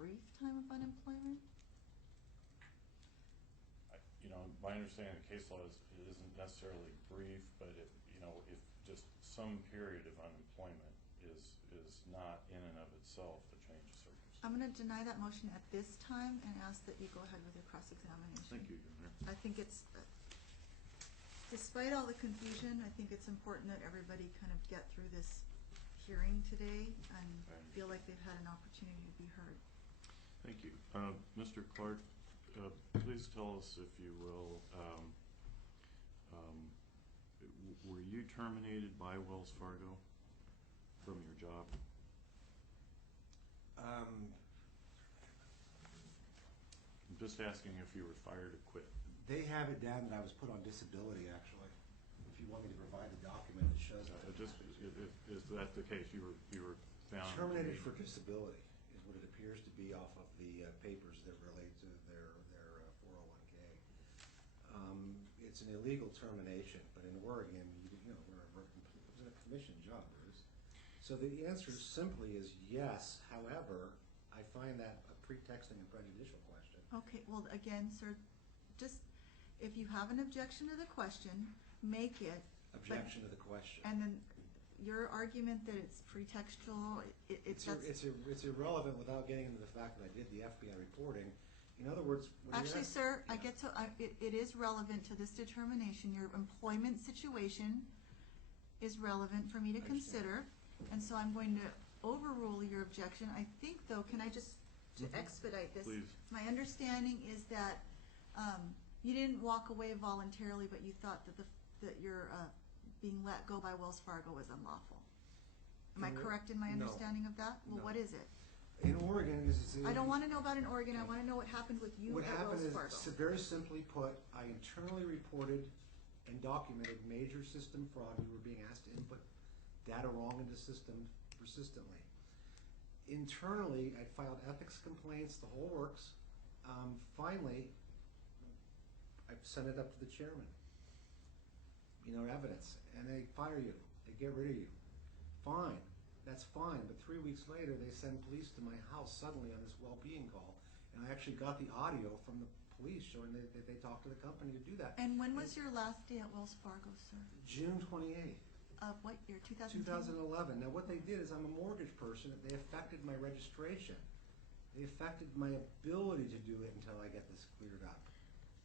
brief time of unemployment? My understanding of the case law is it isn't necessarily brief, but if just some period of unemployment is not in and of itself the change of circumstance. I'm going to deny that motion at this time and ask that you go ahead with your cross-examination. Thank you, Your Honor. I think it's, despite all the confusion, I think it's important that everybody kind of get through this hearing today and feel like they've had an opportunity to be heard. Thank you. Mr. Clark, please tell us, if you will, were you terminated by Wells Fargo from your job? I'm just asking if you were fired or quit. They have it down that I was put on disability, actually. If you want me to provide the document that shows that. Is that the case? You were found terminated for disability is what it appears to be off of the papers that relate to their 401k. It's an illegal termination, but in Oregon, it was a commission job, Bruce. So the answer simply is yes. However, I find that a pretexting and prejudicial question. Okay, well, again, sir, just if you have an objection to the question, make it. Objection to the question. And then your argument that it's pretextual, it's irrelevant without getting into the fact that I did the FBI reporting. In other words, actually, sir, it is relevant to this determination. Your employment situation is relevant for me to consider, and so I'm going to overrule your objection. I think, though, can I just expedite this? Please. My understanding is that you didn't walk away voluntarily, but you thought that your being let go by Wells Fargo was unlawful. Am I correct in my understanding of that? Well, what is it? In Oregon, I don't want to know about in Oregon. I want to know what happened with you at Wells Fargo. What happened is, very simply put, I internally reported and documented major system fraud. We were being asked to input data wrong into the system persistently. Internally, I filed ethics complaints, the whole works. Finally, I sent it up to the chairman. Evidence, and they fire you. They get rid of you. Fine. That's fine, but 3 weeks later, they send police to my house suddenly on this well-being call, and I actually got the audio from the police showing that they talked to the company to do that. And when was your last day at Wells Fargo, sir? June 28th. Of what year? 2010? 2011. Now, what they did is I'm a mortgage person. They affected my registration. They affected my ability to do it until I get this cleared up.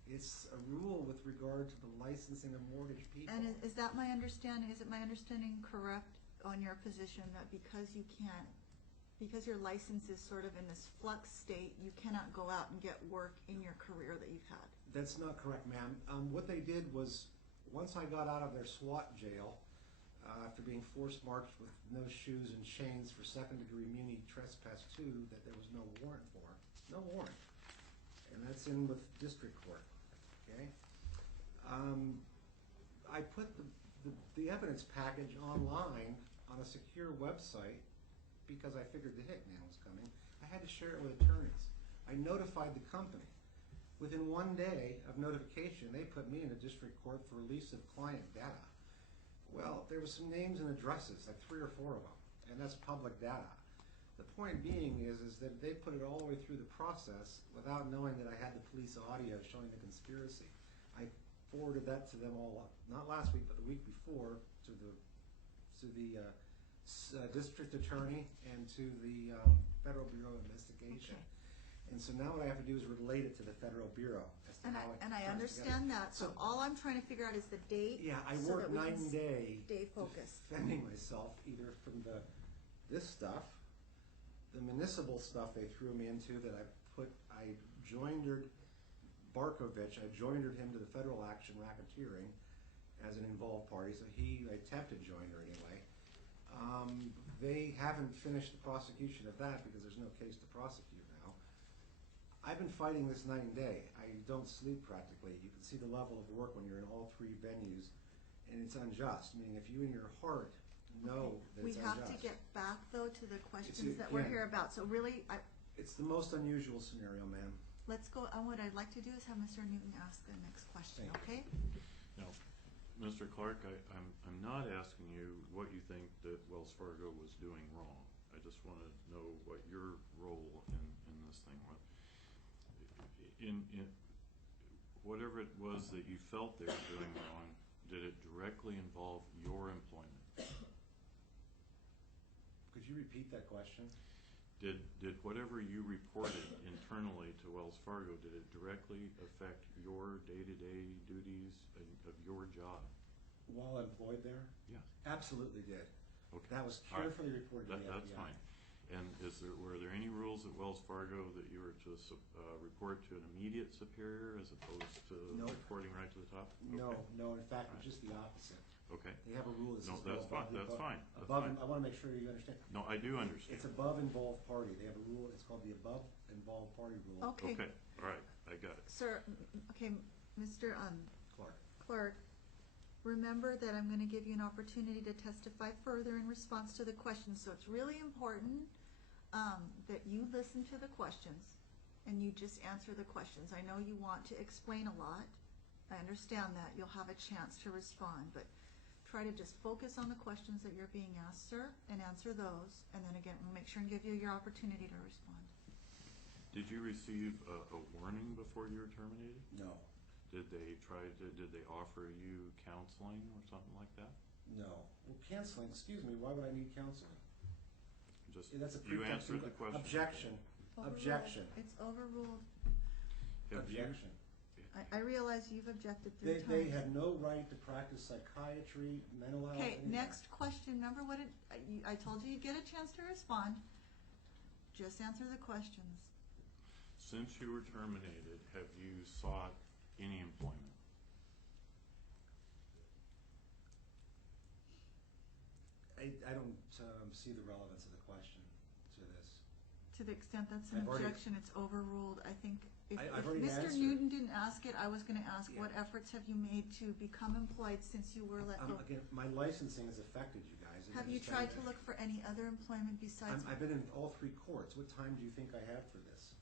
It's a rule with regard to the licensing of mortgage people. And is that my understanding? Is it my understanding correct on your position that because your license is sort of in this flux state, you cannot go out and get work in your career that you've had? That's not correct, ma'am. What they did was, once I got out of their SWAT jail, after being force-marched with no shoes and chains for second-degree muni trespass 2, that there was no warrant for. No warrant. And that's in with district court. Okay? I put the evidence package online on a secure website because I figured the hitman was coming. I had to share it with attorneys. I notified the company. Within 1 day of notification, they put me in a district court for release of client data. Well, there were some names and addresses, like 3 or 4 of them, and that's public data. The point being is that they put it all the way through the process without knowing that I had the police audio showing the conspiracy. I forwarded that to them all, not last week, but the week before, to the district attorney and to the Federal Bureau of Investigation. Okay. And so now what I have to do is relate it to the Federal Bureau. And I understand that. So all I'm trying to figure out is the date. Yeah, I worked night and day defending focused. myself either from this stuff, the municipal stuff they threw me into that I joindered Barkovich. I joindered him to the federal action racketeering as an involved party, so I attempted joinder anyway. They haven't finished the prosecution of that because there's no case to prosecute now. I've been fighting this night and day. I don't sleep practically. You can see the level of work when you're in all 3 venues, and it's unjust. Meaning if you in your heart know that it's unjust. We have to get back, though, to the questions that we're here about. So really, it's the most unusual scenario, ma'am. Let's go. What I'd like to do is have Mr. Newton ask the next question, okay? Now, Mr. Clark, I'm not asking you what you think that Wells Fargo was doing wrong. I just want to know what your role in the in whatever it was that you felt they were doing wrong, did it directly involve your employment? Could you repeat that question? Did whatever you reported internally to Wells Fargo, did it directly affect your day-to-day duties of your job? While employed there? Yes. Absolutely did. Okay. That was All right. carefully reported to the That's FBI. fine. And were there any rules at Wells Fargo that you were to report to an immediate superior as opposed to No. reporting right to the top? No, Okay. no. In fact, All right. it's just the opposite. Okay. They have a rule that No, says that's fine. That's fine. That's above. fine. I want to make sure you understand. No, I do understand. It's above involved party. They have a rule. It's called the above involved party rule. Okay. Okay. All right. I got it. Sir, okay, Mr. Clark. Clerk, remember that I'm going to give you an opportunity to testify further in response to the questions. So it's really important that you listen to the questions and you just answer the questions. I know you want to explain a lot. I understand that. You'll have a chance to respond, but try to just focus on the questions that you're being asked, sir, and answer those. And then again, we'll make sure and give you your opportunity to respond. Did you receive a warning before you were terminated? No. Did they offer you counseling or something like that? No. Well, canceling. Excuse me. Why would I need counseling? Just That's a you pretext. answered the question. Objection. Overruled. Objection. It's overruled. Have you- Objection. I realize you've objected 3 times. They have no right to practice psychiatry, mental health. Okay, anything. next question. Remember what I told you you'd get a chance to respond. Just answer the questions. Since you were terminated, have you sought any employment? I don't see the relevance of the question to this. To the extent that's an I've already- objection, it's overruled. I think if I've already Mr. answered. Newton didn't ask it, I was going to ask, Yeah. what efforts have you made to become employed since you were let go? Again, my licensing has affected you guys. Have you tried to look for any other employment besides? I've been in all 3 courts. What time do you think I have for this?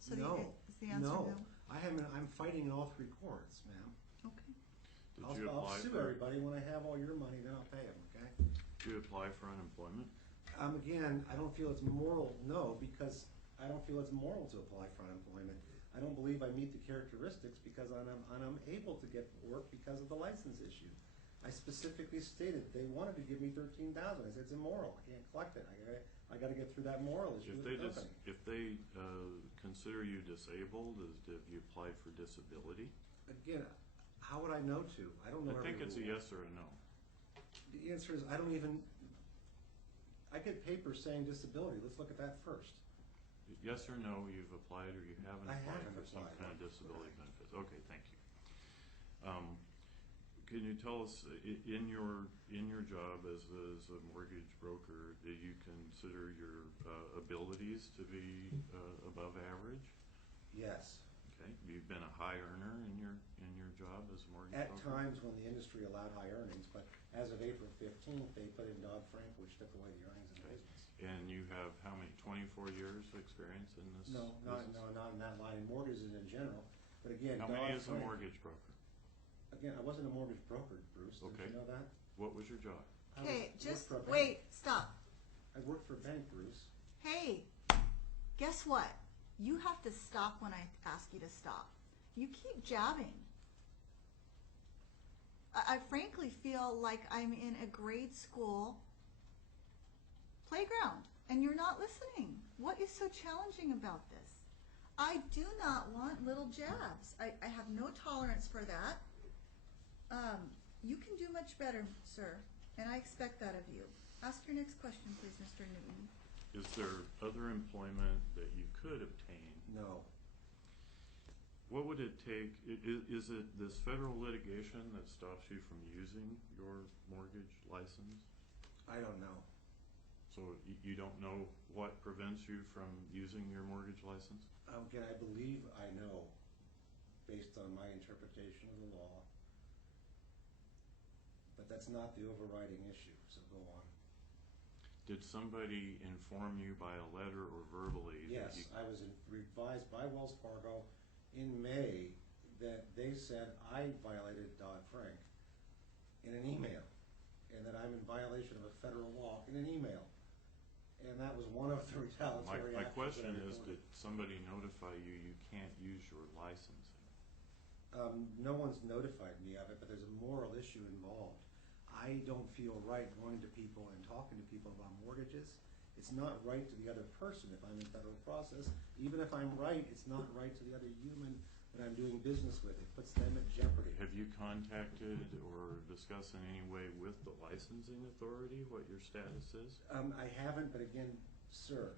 So No. is the answer no? I'm fighting in all 3 courts, ma'am. Okay. Did you I'll apply sue for? everybody when I have all your money, then I'll pay them, okay? Did you apply for unemployment? Again, I don't feel it's moral, no, because I don't feel it's moral to apply for unemployment. I don't believe I meet the characteristics because I'm unable to get work because of the license issue. I specifically stated they wanted to give me $13,000. I said it's immoral. I can't collect it. I got to get through that moral issue with the company. If they consider you disabled, have you applied for disability? Again, how would I know to? I don't know. I think every it's a rule. yes or a no. The answer is I don't even. I get papers saying disability. Let's look at that first. Yes or no, you've applied or you haven't I applied haven't for some applied. kind of disability benefits. Okay, thank you. Can you tell us, in your job as a mortgage broker, do you consider your abilities to be above average? Yes. Okay, you've been a high earner in your job as a mortgage At broker? times when the industry allowed high earnings, but as of April 15th, they put in Dodd-Frank, which took away the earnings in Okay. business. And you have how many, 24 years of experience in this No, business? not in that line. Mortgages in general, but again, How many as a Dodd-Frank. mortgage broker? Again, I wasn't a mortgage broker, Bruce. Okay. Did you know that? What was your job? Okay, worked just for a bank. wait. Stop. I worked for a bank, Bruce. Hey, guess what? You have to stop when I ask you to stop. You keep jabbing. I frankly feel like I'm in a grade school playground and you're not listening. What is so challenging about this? I do not want little jabs. I have no tolerance for that. You can do much better, sir, and I expect that of you. Ask your next question, please, Mr. Newton. Is there other employment that you could obtain? No. What would it take? Is it this federal litigation that stops you from using your mortgage license? I don't know. So you don't know what prevents you from using your mortgage license? Again, I believe I know, based on my interpretation of the law, but that's not the overriding issue, so go on. Did somebody inform you by a letter or verbally? Yes, I was advised by Wells Fargo in May that they said I violated Dodd-Frank in an email, and that I'm in violation of a federal law in an email. and that was one of the retaliatory My actions question that I is, did reported. somebody notify you you can't use your licensing? No one's notified me of it, but there's a moral issue involved. I don't feel right going to people and talking to people about mortgages. It's not right to the other person if I'm in federal process. Even if I'm right, it's not right to the other human that I'm doing business with. It puts them at jeopardy. Have you contacted or discussed in any way with the licensing authority what your status is? I haven't, but again, sir,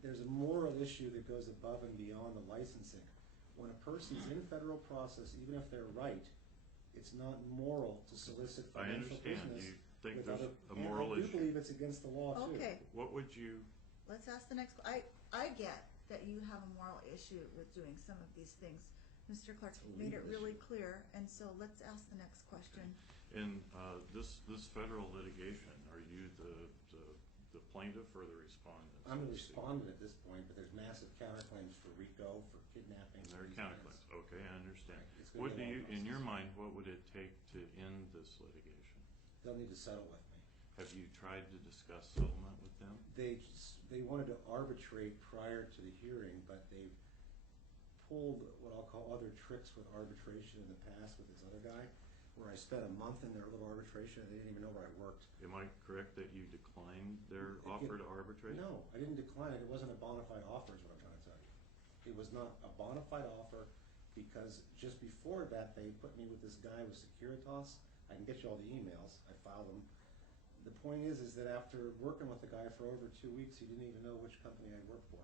there's a moral issue that goes above and beyond the licensing. When a person's in federal process, even if they're right, it's not moral to solicit I financial understand. business. You think with there's other, a moral and I do issue. believe it's against the law too. Okay, What would you, let's ask the next, I get that you have a moral issue with doing some of these things. Mr. Clark It's a made it legal really issue. clear, and so let's ask the next question. in this federal litigation, are you the plaintiff or the respondent? I'm the respondent at this point, but there's massive counterclaims for RICO, for kidnapping. And there are for these counterclaims. things. Okay, I understand. It's gonna What be do a you, long in your process. mind, what would it take to end this litigation? They'll need to settle with me. Have you tried to discuss settlement with them? They wanted to arbitrate prior to the hearing, but they've pulled what I'll call other tricks with arbitration in the past with this other guy, where I spent a month in their little arbitration and they didn't even know where I worked. Am I correct that you declined their Again, offer to arbitrate? No, I didn't decline it. It wasn't a bona fide offer is what I'm trying to tell you. It was not a bona fide offer because just before that they put me with this guy with Securitas. I can get you all the emails. I filed them. The point is that after working with the guy for over 2 weeks, he didn't even know which company I'd worked for.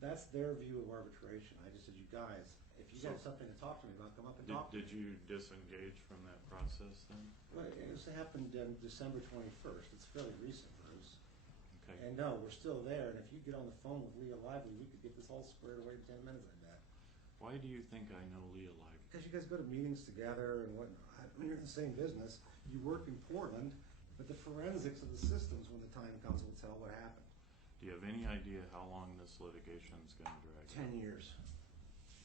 That's their view of arbitration. I just said, you guys, if you have something to talk to me about, come up and talk to me. Did you disengage from that process then? Well, this happened December 21st. It's fairly recent, Bruce. Okay. And no, we're still there. And if you get on the phone with Leah Lively, we could get this all squared away in 10 minutes, I bet. Why do you think I know Leah Lively? Because you guys go to meetings together and whatnot. I mean, you're in the same business. You work in Portland, but the forensics of the systems, when the time comes, will tell what happened. Do you have any idea how long this litigation is going to drag? 10 years.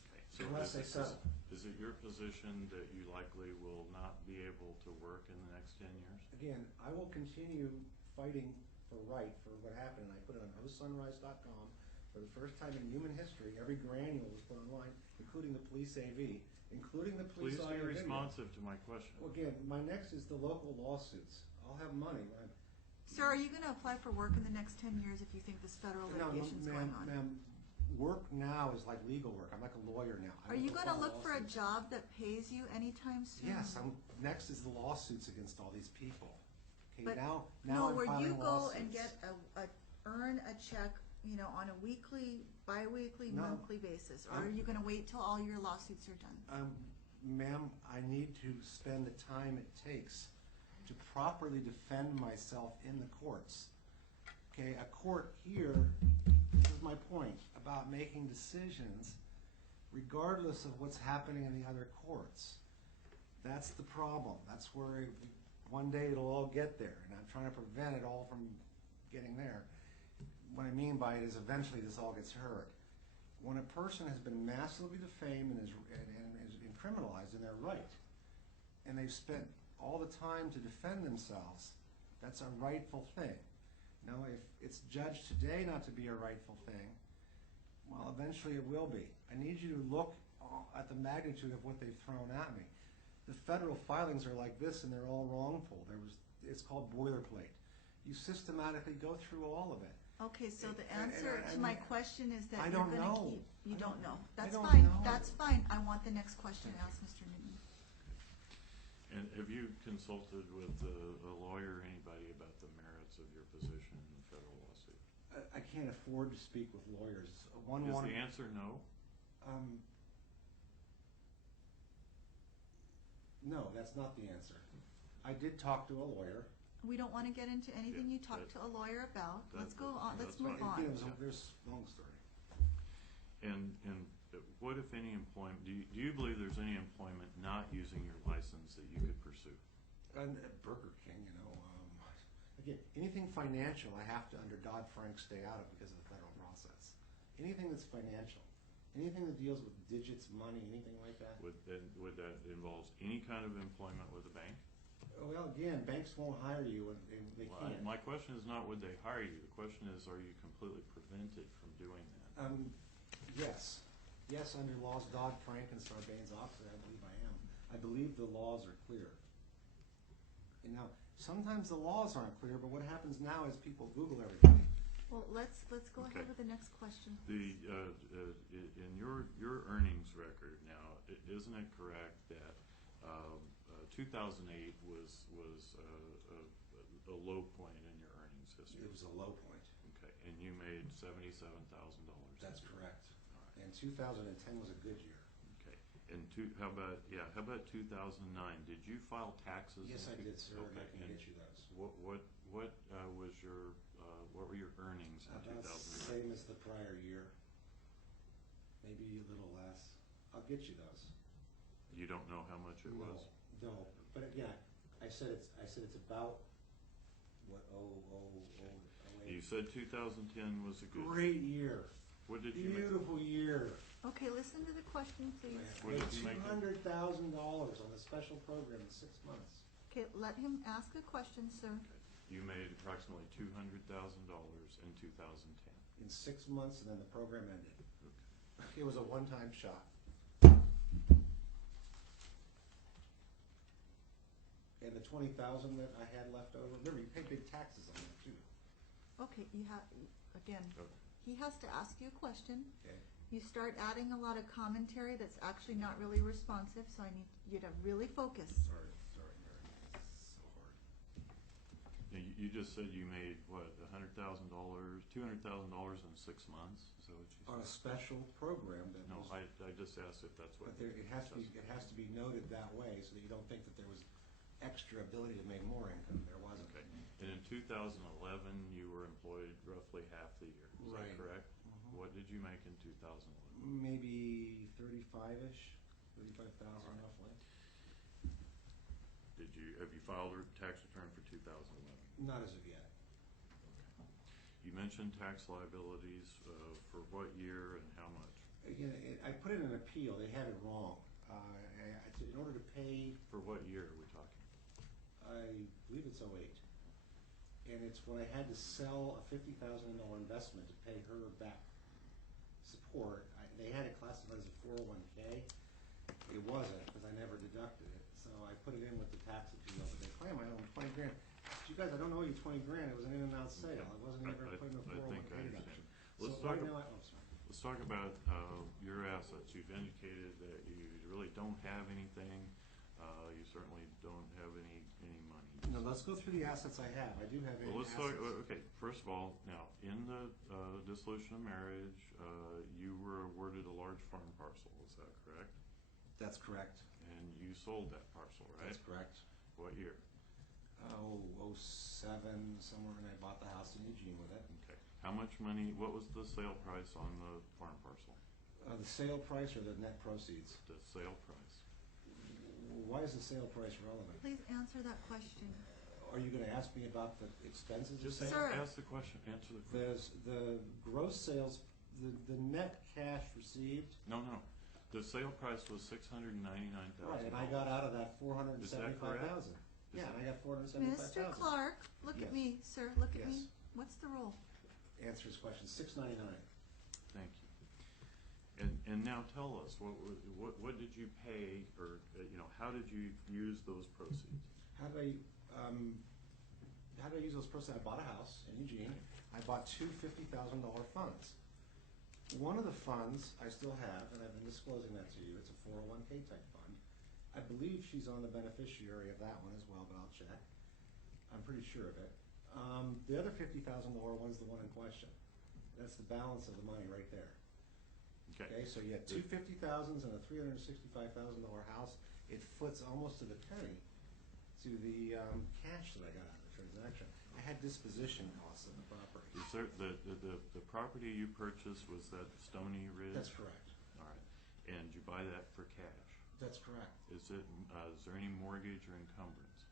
Okay. So Unless they settle. Is it your position that you likely will not be able to work in the next 10 years? Again, I will continue fighting for right for what happened, and I put it on osunrise.com. For the first time in human history, every granule was put online, including the police AV, including the police Please be audio video. responsive to my question. Well, again, my next is the local lawsuits. I'll have money. Sir, are you gonna apply for work in the next 10 years if you think this federal No, litigation's going on? ma'am, work now is like legal work. I'm like a lawyer now. Are you gonna file look for a lawsuits. job that pays you anytime soon? Yes, next is the lawsuits against all these people. Okay, But now no, I'm where you filing go and lawsuits. get earn a check, you know, on a weekly, bi-weekly, No. monthly basis, or are you gonna wait till all your lawsuits are done? Ma'am, I need to spend the time it takes to properly defend myself in the courts. Okay, a court here, this is my point, about making decisions regardless of what's happening in the other courts. That's the problem. That's where one day it'll all get there, and I'm trying to prevent it all from getting there. What I mean by it is eventually this all gets heard. When a person has been massively defamed and is criminalized in their right, and they've spent all the time to defend themselves, that's a rightful thing. Now, if it's judged today not to be a rightful thing, well, eventually it will be. I need you to look at the magnitude of what they've thrown at me. The federal filings are like this, and they're all wrongful. It's called boilerplate. You systematically go through all of it. Okay, so the And- answer and to my question is that I you're don't gonna know. keep, you don't know. That's don't fine, know. that's fine. I want the next question asked, Mr. Newton. And have you consulted with a lawyer or anybody about the merits of your position in the federal lawsuit? I can't afford to speak with lawyers. Is the answer no? No, that's not the answer. I did talk to a lawyer. We don't wanna get into anything you Yeah, talked to a lawyer about. Let's go on, let's that's move fine. on. There's a long story. And what, if any, employment, do you believe there's any employment not using your license that you could pursue? And Burger King, again, anything financial I have to, under Dodd-Frank, stay out of because of the federal process. Anything that's financial, anything that deals with digits, money, anything like that. Would that involves any kind of employment with a bank? Well, again, banks won't hire you, and they Well, can't. my question is not would they hire you. The question is, are you completely prevented from doing that? Yes. Yes, under laws Dodd-Frank and Sarbanes-Oxley, I believe I am. I believe the laws are clear. And now, sometimes the laws aren't clear, but what happens now is people Google everything. Well, let's go Okay. ahead with the next question. In your earnings record now, isn't it correct that 2008 was a low point in your earnings history? It was a low point. Okay, and you made $77,000. That's correct. All right. And 2010 was a good year. Okay, and how about 2009? Did you file taxes? Yes, I did, sir, and Okay, I can get you those. What was your what were your earnings in About the 2009? same as the prior year. Maybe a little less. I'll get you those. You don't know how much it was? No, but again, I said it's about what, You said 2010 was a good. great year. What did you make? Beautiful year. Okay, listen to the question, please. What did you make it? $200,000 on the special program in 6 months. Okay, let him ask a question, sir. You made approximately $200,000 in 2010. In 6 months, and then the program ended. Okay. It was a one-time shot. And the $20,000 that I had left over, remember, you pay big taxes on that too. Okay, again, Okay. he has to ask you a question. Okay. You start adding a lot of commentary that's actually not really responsive, so I need you to really focus. Sorry, Mary. It's so hard. You just said you made what, $100,000, $200,000 in 6 months? Is that what you said? On a special program that No, was, I just asked if that's what. but there, it has to be noted that way so that you don't think that there was extra ability to make more income. There wasn't. Okay. And in 2011, you were employed roughly half the year. Is Right. that correct? Mhm. What did you make in 2011? Maybe 35-ish, 35,000 roughly. Have you filed a tax return for 2011? Not as of yet. You mentioned tax liabilities for what year and how much? Again, I put in an appeal. They had it wrong. In order to pay, For what year are we talking? I believe it's 08. And it's when I had to sell a $50,000 investment to pay her back support. They had it classified as a 401k. It wasn't because I never deducted it. So I put it in with the tax appeal, but they claim I owe them 20 grand. But you guys, I don't owe you 20 grand. It was an in and out sale. It wasn't even put in a 401k deduction. Let's So talk right ab- now, I'm sorry. Let's talk about your assets. You've indicated that you really don't have anything. You certainly don't have any money. No, let's go through the assets I have. I do have Well, let's talk. assets. Okay, first of all, now in the dissolution of marriage, you were awarded a large farm parcel. Is that correct? That's correct. And you sold that parcel, right? That's correct. What year? 07, somewhere, and I bought the house in Eugene with it. Okay. How much money? What was the sale price on the farm parcel? The sale price or the net proceeds? The sale price. Why is the sale price relevant? Please answer that question. Are you going to ask me about the expenses? Just Sir. ask the question. Answer the question. The gross sales, the net cash received. No. The sale price was $699,000. Right, and I got out of that Is that correct? $475,000. Is Yeah, that- and I got $475,000. Mr. Clark, look Yes. at me, sir, look at Yes. me. What's the rule? Answer his question. $699. Thank you. And now tell us what did you pay, or how did you use those proceeds? How do I use those proceeds? I bought a house in Eugene. I bought two $50,000 funds. One of the funds I still have, and I've been disclosing that to you. It's a 401k type fund. I believe she's on the beneficiary of that one as well, but I'll check. I'm pretty sure of it. The other $50,000 one is the one in question. That's the balance of the money right there. Okay, so you had two $50,000s and a $365,000 house. It foots almost to the penny to the cash that I got out of the transaction. I had disposition costs of the property. Is there the property you purchased, was that Stony Ridge? That's correct. All right. And you buy that for cash? That's correct. Is there any mortgage or encumbrance?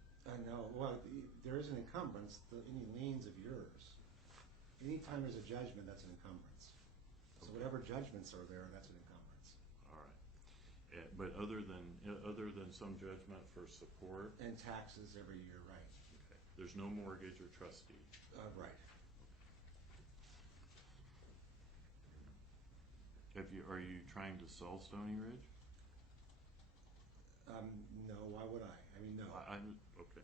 No, well, there is an encumbrance. Any liens of yours. Anytime there's a judgment, that's an encumbrance. So Okay. whatever judgments are there, that's an encumbrance. All right. But other than some judgment for support, And taxes every year, right? okay, there's no mortgage or trustee. Right. Are you trying to sell Stony Ridge? No, why would I? I mean, no. Okay.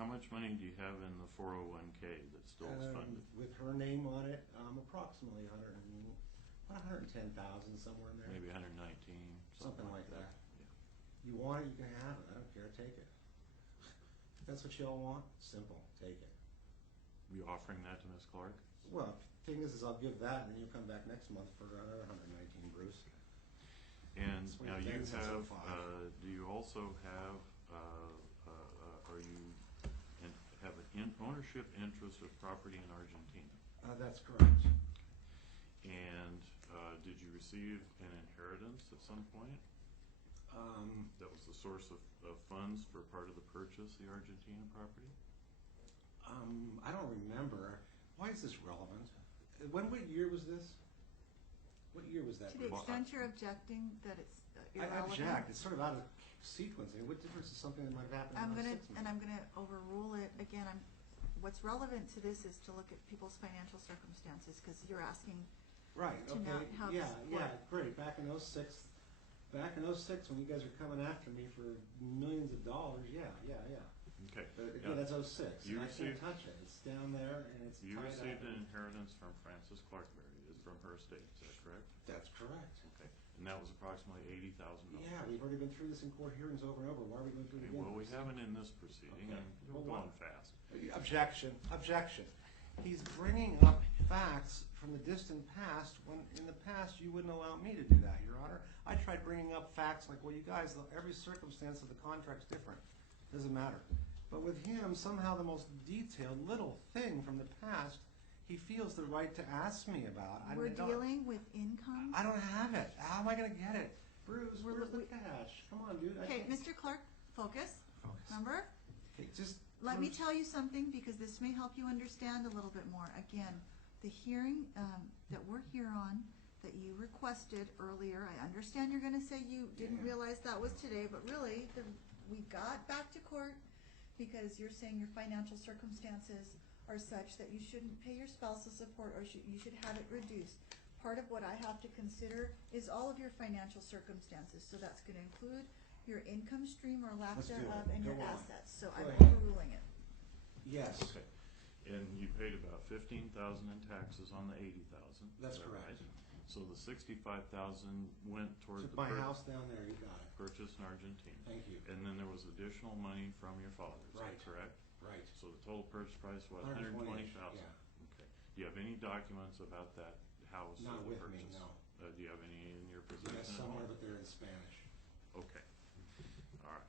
How much money do you have in the 401k that still is funded? With her name on it, approximately 110,000, somewhere in there. Maybe 119. Something like that. Yeah. You want it, you can have it. I don't care. Take it. If that's what y'all want, simple. Take it. You offering that to Ms. Clark? Well, thing is I'll give that, and then you'll come back next month for another 119, Bruce. And That's what now you've you done since have, 05. do you also have, have an ownership interest of property in Argentina? That's correct. And did you receive an inheritance at some point? That was the source of funds for part of the purchase, the Argentina property? I don't remember. Why is this relevant? What year was this? What year was that? To the extent you're objecting that it's I irrelevant. object. It's sort of out of sequence. I mean, what difference is something that might have happened in 6 months? I'm gonna overrule it. Again, what's relevant to this is to look at people's financial circumstances, because you're asking Right, to okay. not have Yeah, support. great. Back in 06, when you guys were coming after me for millions of dollars, yeah. Okay. But again, that's 06. You and I can't received- touch it. It's down there, and it's You tied received up. an inheritance from Frances Clarkberry, from her estate, is that correct? That's correct. Okay. And that was approximately $80,000. Yeah, we've already been through this in court hearings over and over. Why are we going through it Okay, again? well, we haven't in this proceeding, Okay. and Well, we're what? going fast. Objection. He's bringing up facts from the distant past when in the past you wouldn't allow me to do that, Your Honor. I tried bringing up facts like, well, you guys, every circumstance of the contract's different. Doesn't matter. But with him, somehow the most detailed little thing from the past, he feels the right to ask me about. We're dealing with income. I don't have it. How am I going to get it? Bruce, We're- where's the cash? Come on, dude. Okay, Mr. Clark, focus. Remember? Okay, just Let me Bruce. tell you something, because this may help you understand a little bit more. Again, the hearing that we're here on, that you requested earlier, I understand you're gonna say you didn't Yeah. realize that was today, but really, we got back to court because you're saying your financial circumstances are such that you shouldn't pay your spousal support, or you should have it reduced. Part of what I have to consider is all of your financial circumstances, so that's gonna include your income stream or lack Let's do thereof it. and your Go on. assets, so Go I'm ahead. overruling it. Yes. Okay. And you paid about $15,000 in taxes on the $80,000. That's is that correct. right? So the $65,000 went toward Took the my house down there. You got it. purchase in Argentina. Thank you. And then there was additional money from your father, is Right. that correct? Right. So the total purchase price was 120, $120,000? yeah. Okay. Do you have any documents about that house Not that was with me, purchased? no. Do you have any in your possession? Yes, at somewhere, home? but they're in Spanish. Okay. All right.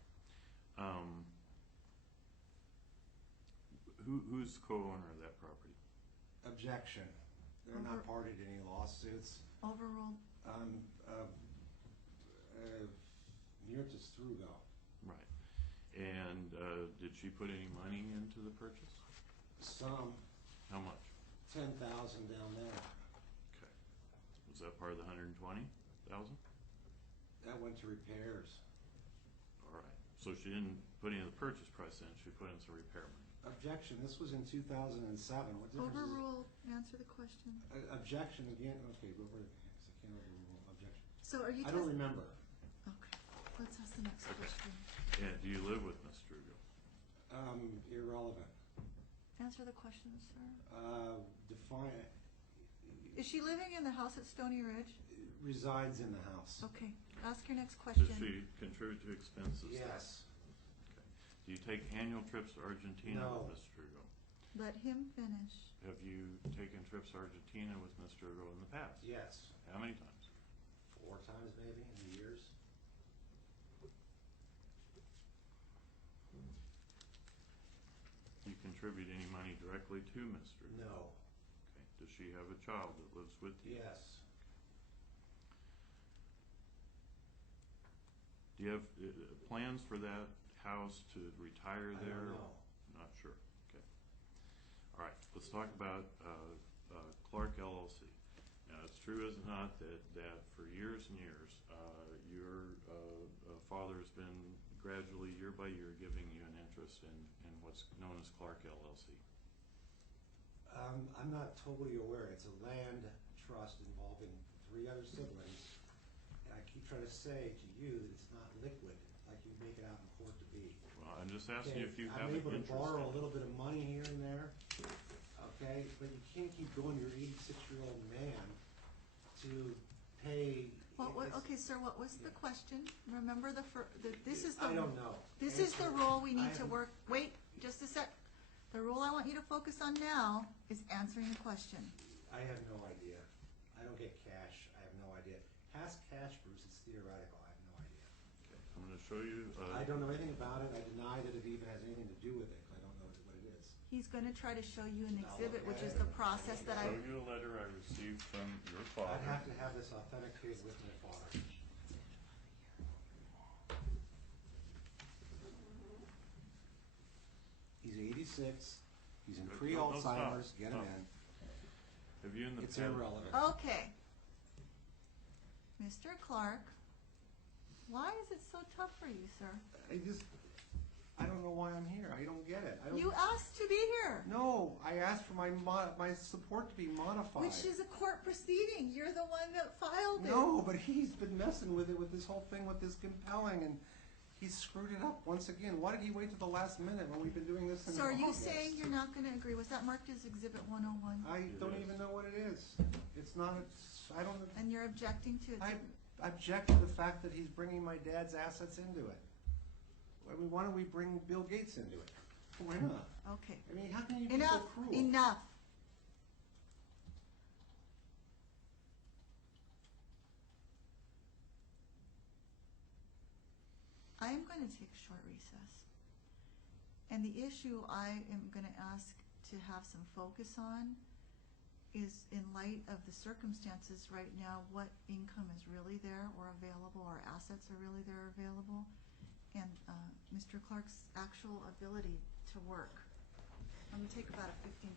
Who's co-owner of that property? Objection. They're not party to any lawsuits. Overruled. Mirta Strugo. Right. And did she put any money into the purchase? Some, How much? 10,000 down there. Okay. Was that part of the 120,000? That went to repairs. All right. So she didn't put any of the purchase price in, she put in some repair money. Objection. This was in 2007. What difference is it? Overruled. Answer the question. Objection again. Okay, go over it. I can't overrule objection. So are you? I don't remember. Okay. Let's ask the next Okay. question. And do you live with Ms. Strugo? Irrelevant. Answer the question, sir. Define. Is she living in the house at Stony Ridge? Resides in the house. Okay. Ask your next Does question. she contribute to expenses? there? Yes. Okay. Do you take annual trips to Argentina No. with Ms. Strugo? Let him finish. Have you taken trips to Argentina with Ms. Strugo in the past? Yes. How many times? 4 times maybe in the years. Do you contribute any money directly to Ms. Strugo? No. Okay. Does she have a child that lives with you? Yes. Do you have plans for that house to retire I there? don't know. Not sure. Okay. All right. Let's talk about Clark LLC. Now, it's true, is it not, that for years and years, your father has been gradually, year by year, giving you an interest in what's known as Clark LLC? I'm not totally aware. It's a land trust involving 3 other siblings. And I keep trying to say to you that it's not liquid like you make it out in court to be. Well, I'm just asking you if you have I'm an able to interest borrow in a little bit of money here and there, okay? But you can't keep going to your 86-year-old man to pay. Okay, sir, what was the question? Remember this is the. I don't know. This is the rule we need to work, wait, just a sec. The rule I want you to focus on now is answering the question. I have no idea. I don't get cash. I have no idea. Has cash, Bruce. It's theoretical. I have no idea. Okay, I'm going to show you. I don't know anything about it. I deny that it even has anything to do with it. I don't know what it is. He's going to try to show you an exhibit, which is the process that I'll show you a letter I received from your father. I'd have to have this authenticated with my father. He's 86. He's in pre-Alzheimer's. Get him in. Have you in the It's past? irrelevant. Okay. Mr. Clark, why is it so tough for you, sir? I don't know why I'm here. I don't get it. You asked to be here. No, I asked for my support to be modified. Which is a court proceeding. You're the one that filed it. No, but he's been messing with it with this whole thing with this compelling, and he's screwed it up once again. Why did he wait till the last minute when we've been doing this in So are you August? saying you're not going to agree? Was that marked as Exhibit 101? I don't even know what it is. It's not. I don't. And you're objecting to it? I object to the fact that he's bringing my dad's assets into it. I mean, why don't we bring Bill Gates into it? Why not? Okay. I mean, how can you be Enough. so cruel? Enough. I am going to take a short recess. And the issue I am going to ask to have some focus on is, in light of the circumstances right now, what income is really there or available, or assets are really there or available, and Mr. Clark's actual ability to work. I'm going to take about a 15,